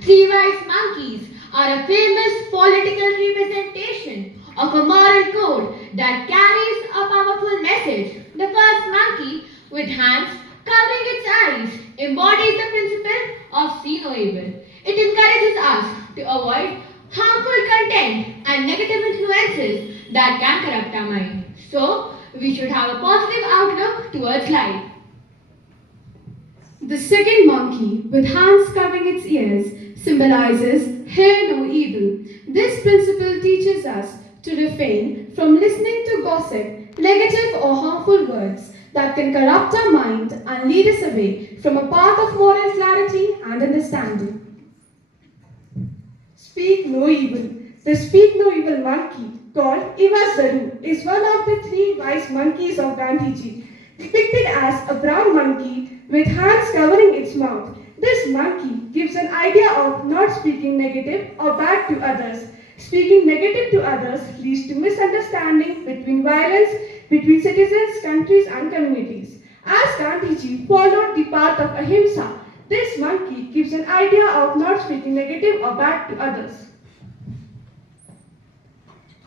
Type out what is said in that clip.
Three wise monkeys are a famous political representation of a moral code that carries a powerful message. The first monkey, with hands covering its eyes, embodies the principle of see no evil. It encourages us to avoid harmful content and negative influences that can corrupt our mind. So, we should have a positive outlook towards life. The second monkey, with hands covering its ears, symbolizes hear no evil. This principle teaches us to refrain from listening to gossip, negative or harmful words that can corrupt our mind and lead us away from a path of moral clarity and understanding. Speak no evil. The speak no evil monkey, called Ivasaru, is one of the three wise monkeys of Gandhiji, depicted as a brown monkey with hands covering its mouth. This monkey gives an idea of not speaking negative or bad to others. Speaking negative to others leads to misunderstanding between violence between citizens, countries, and communities. As Gandhiji followed the path of ahimsa, this monkey gives an idea of not speaking negative or bad to others.